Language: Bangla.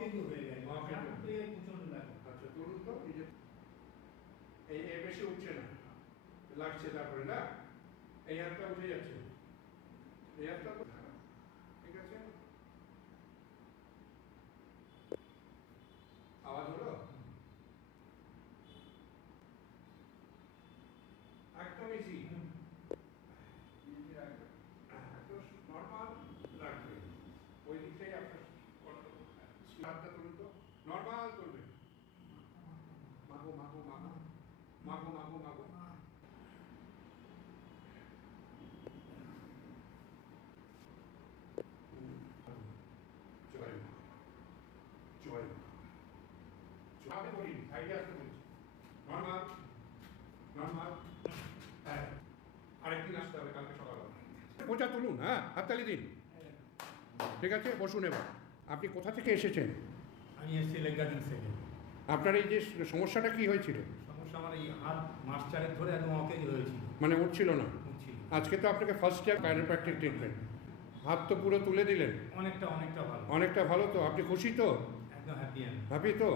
অকেজো হয়ে গেছে, অকেজো। প্রচন্ড লাগে। আচ্ছা তুলুন তো, এই যে এই বেশি উঠছে না, লাগছে তারপরে না, এই হাতটা উঠে যাচ্ছে, এই হাতটা তো ঠিক আছে। আওয়াজ হলো একদম ইজি, নর্মাল রাখবে, ওই দিকটাই আপনার হাতটা তুলুন তো, নর্মাল তুলবে, মাগো মাগো মাগো মাগো মাগো মাগো, জয় মা, জয় মা, আমি বলিনি, সাইডে আসতে বলছি, নর্মাল নর্মাল। হ্যাঁ, আরেকদিন আসতে হবে কালকে সকালবেলা। পৌঁছা তুলুন, হ্যাঁ হাততালি দিন। ঠিক আছে, বসুন এবার। আপনি কোথা থেকে এসেছেন? আমি এসেছি লেগার্ডেন থেকে। আপনার এই যে সমস্যাটা কি হয়েছিল? সমস্যা আমার এই হাত মাস চারেক ধরে একদম অকেজ হয়েছিল, মানে উঠছিল না। উঠছিল। আজকে তো আপনাকে ফার্স্ট ইয়ার কাইরোপ্র্যাকটিক ট্রিটমেন্ট, হাত তো পুরো তুলে দিলেন, অনেকটা ভালো, অনেকটা ভালো। তো আপনি খুশি তো? একদম হ্যাপি আমি। হ্যাপি তো?